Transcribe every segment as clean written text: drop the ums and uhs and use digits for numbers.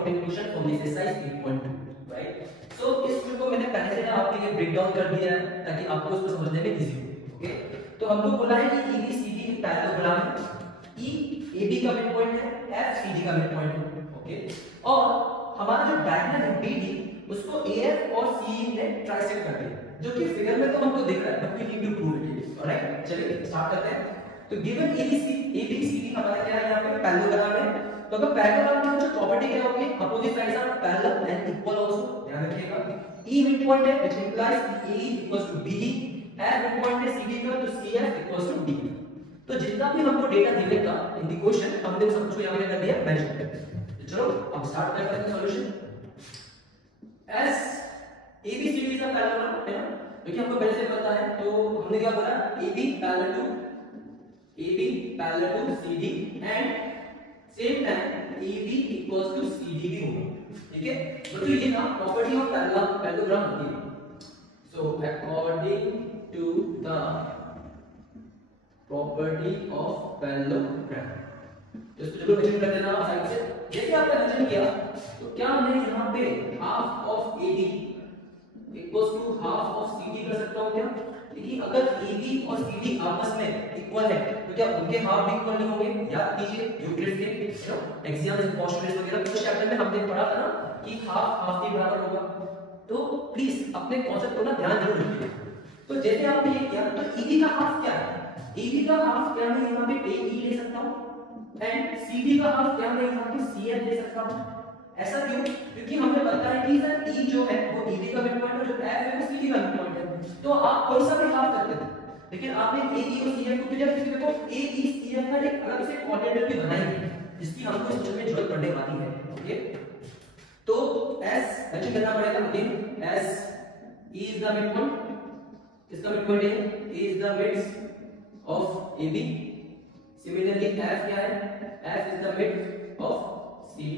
important question from this exercise 8.2, right? So इस question को मैंने पहले से आपके लिए ब्रेक डाउन कर दिया है ताकि आपको इसको समझने में इजी हो। ओके, तो हमको बोला है कि ABCD एक पैरेललोग्राम है, E AB का मिड पॉइंट है, F CD का मिड पॉइंट है। ओके, और हमारा जो डायगोनल है BD उसको AF और CE ने ट्राइसेक्ट कर दिया, जो कि फिगर में तो हमको दिख रहा है, but we need to prove it. Alright, चलिए स्टार्ट करते हैं। तो गिवन ABCD हमारा क्या है, यहाँ पे पैरेललोग्राम है। तो अगर पैरेललोग्राम की जो प्रॉपर्टी क्या होगी, opposite sides are parallel and equal also, ध्यान रखिएगा। E मिड पॉइंट है which implies AE equals to BE, F mid point है CD का, तो CF इक्वल्स टू D। तो जितना भी हमको डेटा मिलेगा इन द क्वेश्चन हमने सब कुछ यहां पे कर दिया मेंशन। चलो अब स्टार्ट करते हैं solution. S ABCD is a parallelogram है ना, क्योंकि हमको पहले से पता है। तो हमने क्या बोला, AB parallel to CD and same time AB equals to CD भी होगा। ठीक है, तो ये ना प्रॉपर्टी ऑफ पैरेललोग्राम होती है। So according to the property of parallelogram, तो इसको जरूर मेंशन कर देना साइड से। जैसे आपने मेंशन किया तो क्या मैं यहां पे half of AB equals to half of CD कर सकता हूं क्या? देखिए अगर AB और CD आपस में इक्वल है तो क्या उनके हाफ भी इक्वल नहीं होंगे? याद कीजिए यूक्लिड के एक्सियम्स एंड पोस्टुलेट्स वगैरह कुछ चैप्टर में हमने पढ़ा था ना कि हाफ हाफ के बराबर होगा। तो प्लीज अपने कांसेप्ट को ना ध्यान जरूर रखिए। तो जैसे आपने ये किया तो EB का हाफ क्या है? AB का हाफ क्या मैं यहां पे AE ले सकता हूं एंड CD का हाफ क्या मैं यहां पे CF ले सकता हूं। ऐसा क्यों? क्योंकि हमने बताया कि सर E जो है वो AB का मिड पॉइंट है, जो F है वो CD का मिड पॉइंट है। तो आप कोई सा भी हाफ कर देते, लेकिन आपने AE और CF को किया, क्योंकि देखो AE CF का एक अलग से कोऑर्डिनेटर भी बनाई है जिसकी हमको इस में जरूरत पड़ने वाली है। ओके, तो S मेंशन करना पड़ेगा again, S E is the mid point, इसका मिड पॉइंट है, E is the mid of AB। Similarly F क्या है, F is the mid of CD।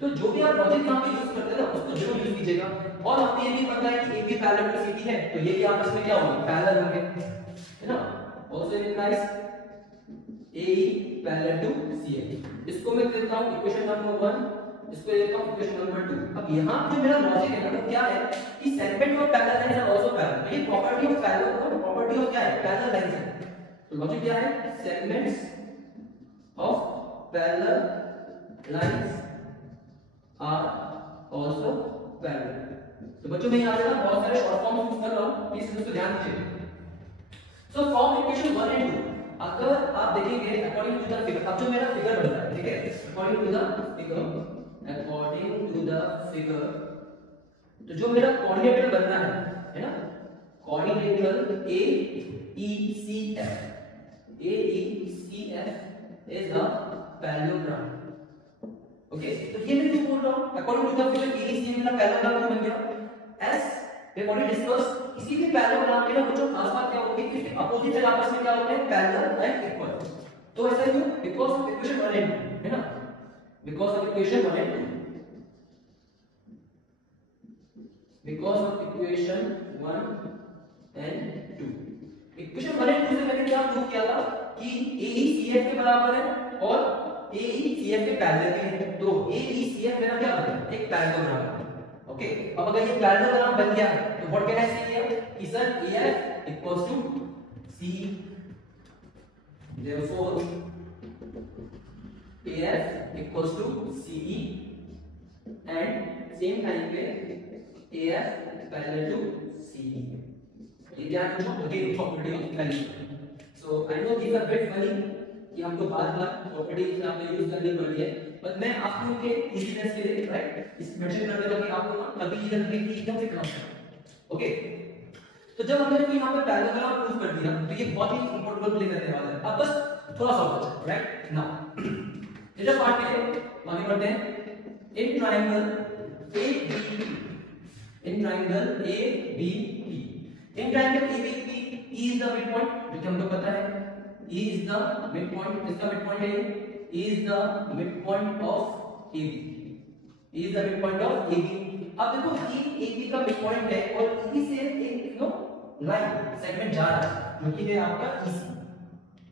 तो जो भी आप लॉजिक यहां पे यूज करते हैं ना उसको जरूर यूज कीजिएगा। और हमें ये भी पता है कि AB पैरेलल टू CD है, तो ये भी आपस में क्या होंगे, पैरेलल होंगे, है ना। Also implies AE parallel to CF। इसको मैं देता हूं इक्वेशन नंबर 1, इसको देता हूं इक्वेशन नंबर 2। अब यहां पे मेरा लॉजिक है ना, क्या है कि segment of parallel lines are also parallel. तो ये प्रॉपर्टी ऑफ पैरेलल और प्रॉपर्टी ऑफ क्या है, पैरेलल लाइंस है। तो लॉजिक क्या है, segments of parallel lines are also parallel. तो बच्चों मैं यहां पे ना बहुत सारे शॉर्ट फॉर्म यूज कर रहा हूं, प्लीज इसको ध्यान दीजिए। सो फ्रॉम इक्वेशन 1 एंड 2 अगर आप देखेंगे अकॉर्डिंग टू द फिगर, अब जो मेरा फिगर बन रहा है, ठीक है, अकॉर्डिंग टू द फिगर, तो जो मेरा कोऑर्डिनेटर बन रहा है ना, coordinator AECF is a parallelogram. Okay, तो ये मैं क्यों बोल रहा हूं, according to the figure AECF मेरा पैरेललोग्राम बन गया। S वी ऑलरेडी डिस्कस, किसी भी पैरेललोग्राम के ना जो खास बात क्या होती है कि अपोजिट साइड आपस में क्या होते हैं, पैरेलल एंड इक्वल। तो ऐसा क्यों, बिकॉज़ ऑफ इक्वेशन 1 एंड 2, है ना, because of equation 1 and 2, because of equation 1 and 2। Equation 1 and 2 से मैंने क्या प्रूव किया था कि AE CF के बराबर है और AE CF के पैरेलल है। तो AE CF मेरा क्या बन गया, एक पैरेललोग्राम है। ओके, अब अगर ये पैरेललोग्राम बन गया तो what can I say here कि sir AF equals to CE, therefore AF equals to CE and same time पे AF पैरेलल टू CE। ये क्या है, again property of parallel. So I know this are bit funny कि हमको बार-बार property हमने use करनी पड़ती है, बट मैं आप लोगों के इजीनेस के लिए राइट इस मेंशन कर देता हूं कि आप लोग कभी इधर के एकदम से काम। ओके, तो जब हमने इसको यहां पे पैरेललोग्राम प्रूव कर दिया तो ये बहुत ही इंपॉर्टेंट रोल प्ले करने वाला है। अब बस थोड़ा सा और राइट नाउ ये जो पार्ट है आगे बढ़ते हैं। In triangle ABP, in triangle ABP, in triangle ABP E is the mid point, जो कि हमको पता है E is the midpoint, इसका midpoint है, E is the midpoint of AB, E is the midpoint of AB। अब देखो E AB का midpoint है और E से एक लाइन सेगमेंट जा रहा है जो कि है आपका EC,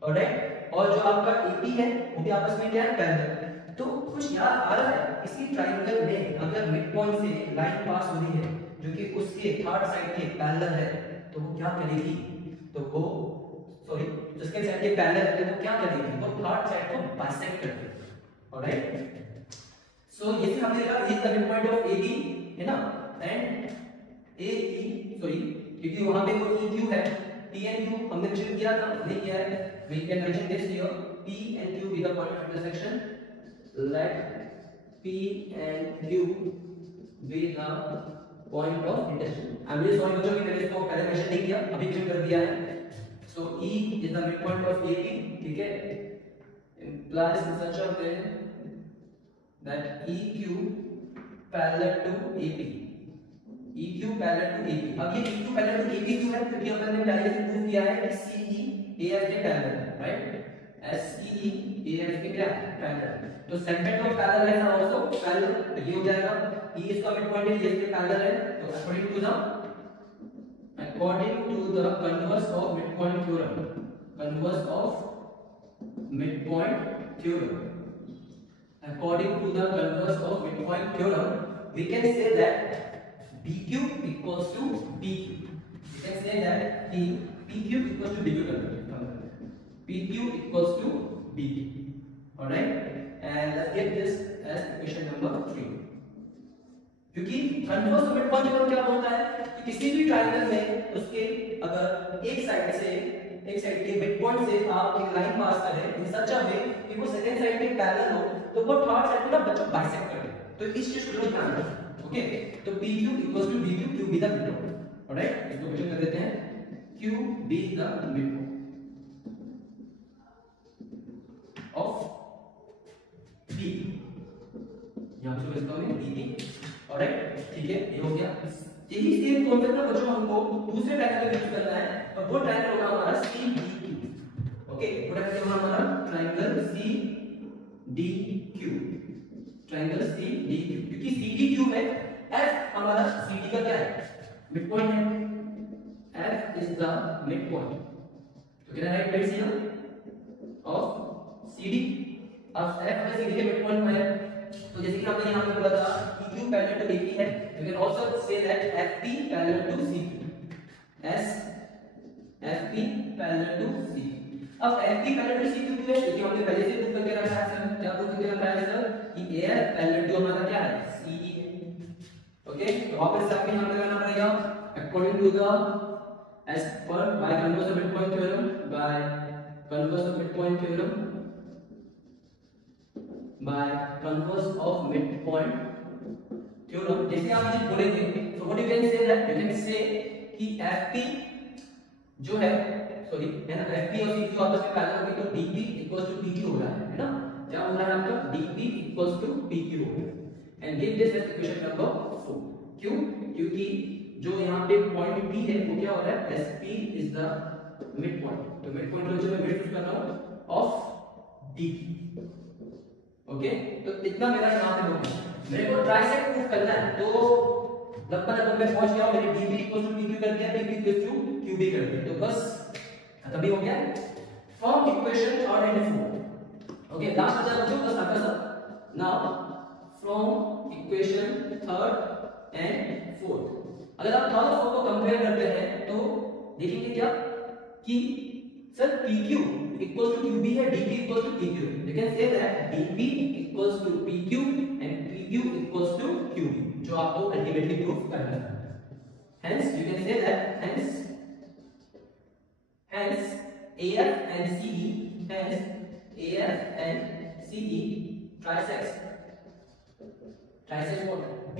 ऑलराइट, और जो आपका AB है वो भी आपस में क्या है, पैरेलल। तो कुछ याद आ रहा है? इसी ट्रायंगल में अगर मिड पॉइंट से लाइन पास हो रही है जो कि उसके थर्ड साइड के पैरेलल है, तो वो क्या करेगी? तो वो जिसके साइड के पैरेलल है वो क्या करेगी? वो थर्ड साइड को बाइसेक्ट कर देगी। ऑलराइट, सो ये से हमने देखा is the mid point of AB है ना, एंड AE क्योंकि वहां पे कोई EQ है, P and Q हमने मेंशन किया था, नहीं किया है, we can mention this here, P and Q be the point of intersection, let P and Q be the point of intersection। I'm really sorry बच्चों कि मैंने इसको पहले मेंशन नहीं किया, अभी मेंशन कर दिया है। So E is the midpoint of AB, ठीक है, implies in such a way that EQ parallel to AB, EQ parallel to AB। अब ये EQ parallel to AB क्यों है? क्योंकि अपन ने पहले से प्रूव किया है कि CE AF के पैरेलल है, राइट, SEE AF के क्या पैरेलल, तो सेगमेंट ऑफ पैरेलल है आल्सो पैरेलल, तो ये हो जाएगा E इसका मिड पॉइंट है, ये इसके पैरेलल है, तो according to the converse of midpoint theorem, converse of midpoint theorem, according to the converse of midpoint theorem, we can say that BQ equals to PQ, we can say that PQ equals to BQ, PQ equals to BQ, alright, and let's get this as equation number 3। क्योंकि converse mid point theorem क्या बोलता है कि किसी भी triangle में उसके अगर एक साइड के मिड पॉइंट से आप एक लाइन पास करें इन सच अ वे कि वो सेकंड साइड के पैरेलल हो, तो वो थर्ड साइड को ना बच्चों बाइसेक्ट कर दे, तो इस चीज को ध्यान रखना, ओके। तो PQ equals to BQ, Q be the midpoint, alright, इसको क्वेश्चन कर देते हैं, Q be the midpoint of B, यहां पे लिखता हूं BB, ऑलराइट, ठीक है, ये हो गया। यही सेम कॉन्सेप्ट ना बच्चों हमको दूसरे ट्रायंगल में यूज करना है, और वो ट्रायंगल होगा हमारा CDQ, ओके, वो ट्रायंगल होगा हमारा ट्रायंगल CDQ, ट्रायंगल CDQ, क्योंकि CDQ में F हमारा CD का क्या है? मिड पॉइंट है, F is the mid point, तो कितना right place here of CD, अब F हमारे CD के मिड पॉइंट में है, तो जैसे कि हमने यहां पे बोला था EQ पैरेलल टू AP है, you can also say that FP parallel to CQ, FP parallel to CQ। अब FP parallel to CQ क्यों है? क्योंकि हमने पहले से प्रूव करके रखा है सर, क्या प्रूव करके रखा है सर, कि AF parallel to हमारा क्या है? CE है, ओके। तो वापस से आपको यहां पे लगाना पड़ेगा according to the as per by converse of midpoint theorem, by converse of midpoint theorem, by converse of midpoint theorem, जैसे आप ये बोलेंगे, so what you can say that you can say कि FP जो है है ना, FP और CQ आपस में पैरेलल होंगे, तो DP equals to PQ हो रहा है ना, क्या हो रहा है आपका? DP equals to PQ हो रहा है, and give this as equation number 4। क्यों? क्योंकि जो यहाँ पे पॉइंट P है वो क्या हो रहा है? SP is the midpoint, तो midpoint को जो मैं मिड यूज कर रहा हूँ of DP, ओके। तो इतना मेरा यहाँ पे हो गया, मेरे को ट्राइसेक्ट प्रूफ करना है, तो लगभग मैं पहुंच गया हूं, मैंने DP इक्वल टू PQ कर दिया, PQ इक्वल टू QB कर दिया, तो बस खत्म ही हो गया from equation 3 and 4, okay. Last बचा बच्चों बस आपका सब, नाउ फ्रॉम इक्वेशन 3 एंड 4, अगर आप 3 और 4 को कंपेयर करते हैं तो देखेंगे क्या कि sir PQ equals to QB है, DP equals to PQ, you can say that DP equals to PQ and PQ equals to QB, जो आपको अल्टीमेटली प्रूफ करना है। Hence you can say that hence AF and CE, hence AF and CE trisects what? B।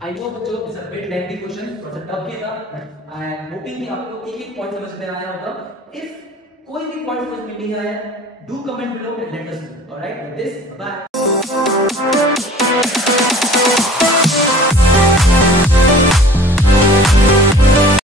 I know बच्चों it's a bit lengthy question, थोड़ा सा tough भी था, but I am hoping कि आपको एक पॉइंट समझ में आया होगा। If कोई भी पॉइंट समझ में नहीं आया, do comment below and let us know, alright? With this, bye।